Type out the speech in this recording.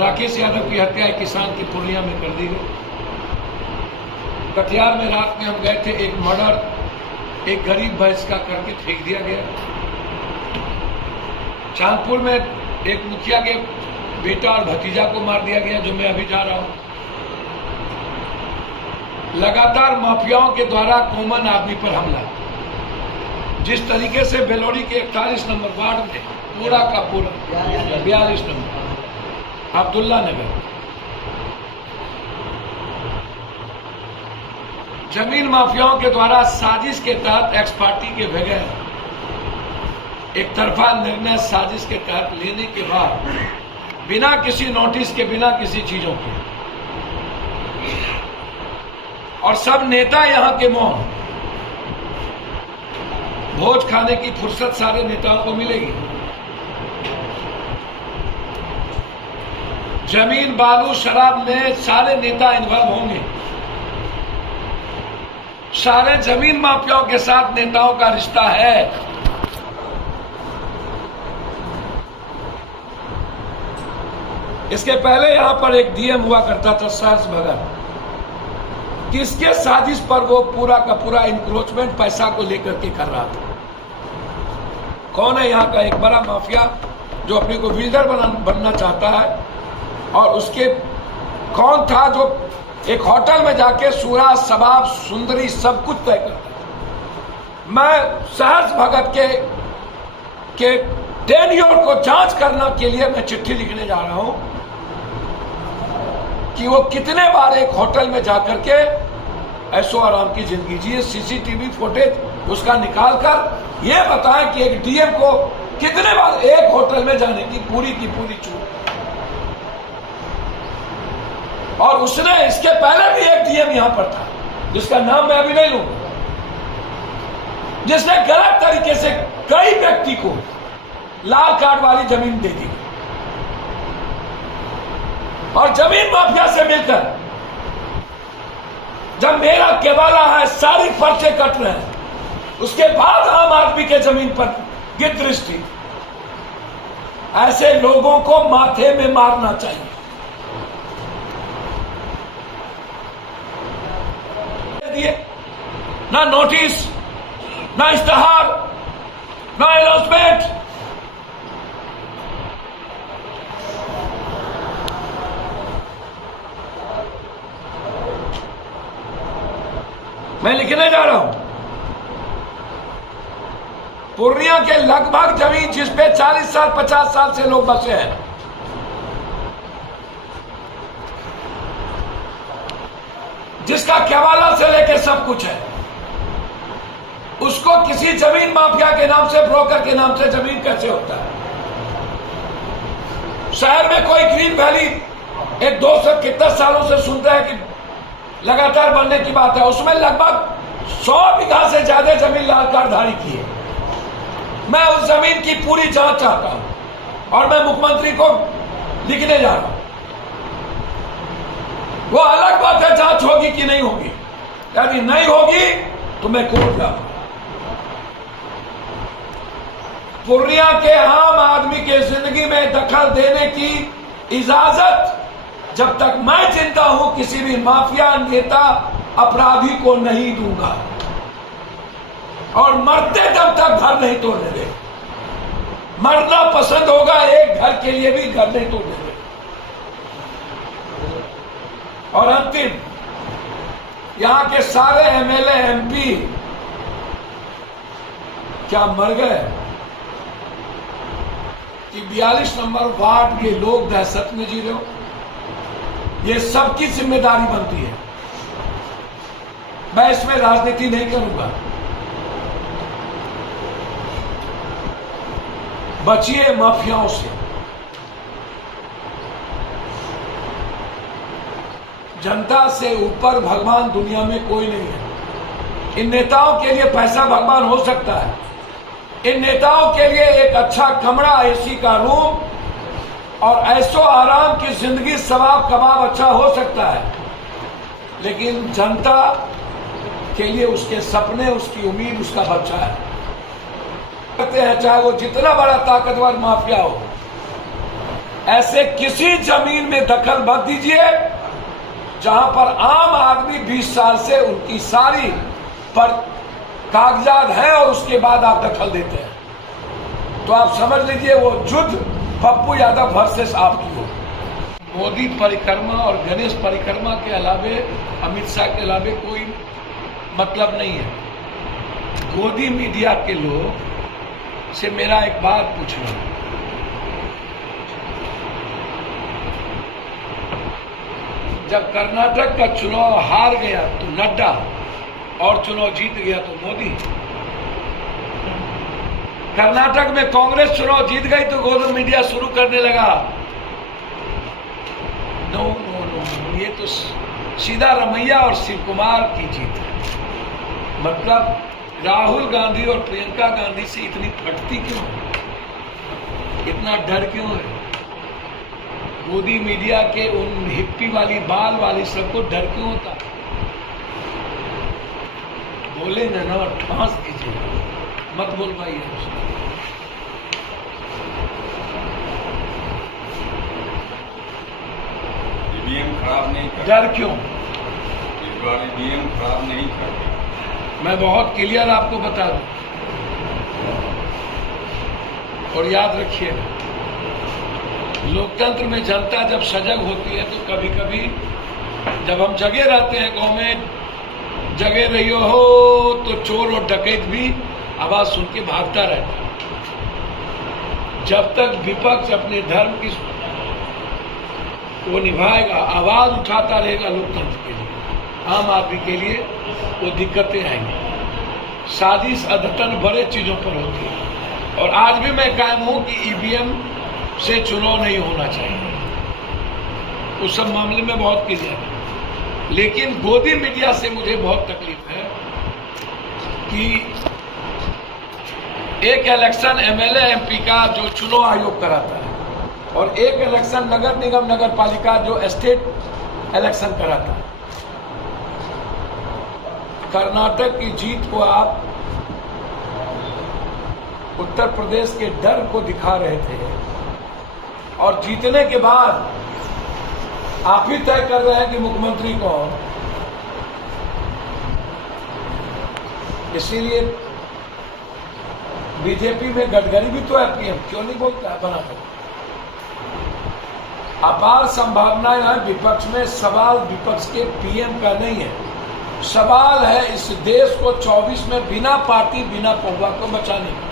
राकेश यादव की हत्या एक किसान की पूर्णिया में कर दी गई। कटिहार में रात में हम गए थे, एक मर्डर एक गरीब भैंस का करके फेंक दिया गया। चांदपुर में एक मुखिया के बेटा और भतीजा को मार दिया गया, जो मैं अभी जा रहा हूं। लगातार माफियाओं के द्वारा कॉमन आदमी पर हमला। जिस तरीके से बेलोरी के 41 नंबर वार्ड में पूरा का पूरा 42 नंबर अब्दुल्ला नगर जमीन माफियाओं के द्वारा साजिश के तहत एक्स पार्टी के बगैर एक तरफा निर्णय साजिश के तहत लेने के बाद बिना किसी नोटिस के, बिना किसी चीजों के, और सब नेता यहां के मौन। भोज खाने की फुर्सत सारे नेताओं को मिलेगी। जमीन बालू शराब में सारे नेता इन्वॉल्व होंगे। सारे जमीन माफियाओं के साथ नेताओं का रिश्ता है। इसके पहले यहां पर एक डीएम हुआ करता था, सहर्ष भगत, किसके साजिश पर वो पूरा का पूरा इंक्रोचमेंट पैसा को लेकर के कर रहा था। कौन है यहाँ का एक बड़ा माफिया जो अपने को बिल्डर बनना चाहता है, और उसके कौन था जो एक होटल में जाके सूरा शबाब सुंदरी सब कुछ तय करता। मैं सहर्ष भगत के टेन्योर को जांच करने के लिए मैं चिट्ठी लिखने जा रहा हूं कि वो कितने बार एक होटल में जाकर के ऐशो आराम की जिंदगी जिए। सीसीटीवी फुटेज उसका निकाल कर ये बताएं कि एक डीएम को कितने बार एक होटल में जाने की पूरी छूट। और उसने इसके पहले भी एक डीएम यहां पर था, जिसका नाम मैं अभी नहीं लूंगा, जिसने गलत तरीके से कई व्यक्ति को लाल कार्ड वाली जमीन दे दी, और जमीन माफिया से मिलकर जब मेरा केवाला है, सारी पर्चे कट रहे हैं, उसके बाद आम आदमी के जमीन पर गिर दृष्टि। ऐसे लोगों को माथे में मारना चाहिए। ना नोटिस, ना इश्तहार, ना अनाउंसमेंट। मैं लिखने जा रहा हूं, पूर्णिया के लगभग जमीन जिस पे 40 साल 50 साल से लोग बसे हैं, जिसका केवाला से लेके सब कुछ है, उसको किसी जमीन माफिया के नाम से, ब्रोकर के नाम से जमीन कैसे होता है? शहर में कोई ग्रीन वैली एक 200 कितने सालों से सुनता है कि लगातार बनने की बात है, उसमें लगभग 100 बीघा से ज्यादा जमीन लाल कार्डधारी की है। मैं उस जमीन की पूरी जांच चाहता हूं और मैं मुख्यमंत्री को लिखने जा रहा हूं। वो अलग बात है जांच होगी कि नहीं होगी, यदि नहीं होगी तो मैं कोर्ट जाऊंगा। पूर्णिया के आम आदमी के जिंदगी में दखल देने की इजाजत जब तक मैं जिंदा हूं किसी भी माफिया नेता अपराधी को नहीं दूंगा, और मरते दम तक घर नहीं तोड़ने दे। मरना पसंद होगा, एक घर के लिए भी घर नहीं तोड़ने दे। और अंतिम, यहां के सारे एमएलए एमपी क्या मर गए कि 42 नंबर वार्ड के लोग दहशत में जी रहे हो? ये सबकी जिम्मेदारी बनती है। मैं इसमें राजनीति नहीं करूंगा। बचिए माफियाओं से। जनता से ऊपर भगवान दुनिया में कोई नहीं है। इन नेताओं के लिए पैसा भगवान हो सकता है, इन नेताओं के लिए एक अच्छा कमरा, एसी का रूम और ऐशो आराम की जिंदगी, सवाब कबाब अच्छा हो सकता है, लेकिन जनता के लिए उसके सपने, उसकी उम्मीद, उसका बच्चा है। करते हैं चाहे वो जितना बड़ा ताकतवर माफिया हो, ऐसे किसी जमीन में दखल मत दीजिए जहां पर आम आदमी 20 साल से उनकी सारी पर कागजात हैं और उसके बाद आप दखल देते हैं। तो आप समझ लीजिए वो युद्ध पप्पू यादव वर्सेस आपकी हो। मोदी परिक्रमा और गणेश परिक्रमा के अलावे, अमित शाह के अलावे कोई मतलब नहीं है। गोदी मीडिया के लोग से मेरा एक बात पूछना, जब कर्नाटक का चुनाव हार गया तो नड्डा और चुनाव जीत गया तो मोदी। कर्नाटक में कांग्रेस चुनाव जीत गई तो गोदी मीडिया शुरू करने लगा। नो नो नो, ये तो सीधा रमैया और शिव कुमार की जीत है। मतलब राहुल गांधी और प्रियंका गांधी से इतनी फटती क्यों है, इतना डर क्यों है? मोदी मीडिया के उन हिप्पी वाली बाल वाली सबको डर क्यों होता? बोले ना ठांस दीजिए, मत बोलवाइए उसको। ईवीएम खराब नहीं कर, डर क्यों? इस बार ईवीएम खराब नहीं कर। मैं बहुत क्लियर आपको बता दूं, और याद रखिए, लोकतंत्र में जनता जब सजग होती है तो कभी कभी जब हम जगे रहते हैं गांव में, जगे रहियो हो, तो चोर और डकैत भी आवाज सुन के भागता रहता है। जब तक विपक्ष अपने धर्म की वो निभाएगा, आवाज उठाता रहेगा लोकतंत्र के लिए, आम आदमी के लिए, वो दिक्कतें आएंगी। साजिश अदतन बड़े चीजों पर होती है, और आज भी मैं कायम हूं कि ईवीएम से चुनाव नहीं होना चाहिए, उस सब मामले में बहुत क्लियर है। लेकिन गोदी मीडिया से मुझे बहुत तकलीफ है कि एक इलेक्शन एमएलए एमपी का जो चुनाव आयोग कराता है, और एक इलेक्शन नगर निगम नगर पालिका जो स्टेट इलेक्शन कराता है। कर्नाटक की जीत को आप उत्तर प्रदेश के डर को दिखा रहे थे, और जीतने के बाद आप ही तय कर रहे हैं कि मुख्यमंत्री कौन। इसीलिए बीजेपी में गडकरी भी तो है पीएम, क्यों नहीं बोलता है बनाकर? अपार संभावनाएं हैं विपक्ष में। सवाल विपक्ष के पीएम का नहीं है, सवाल है इस देश को 24 में बिना पार्टी बिना पौवा को बचाने का।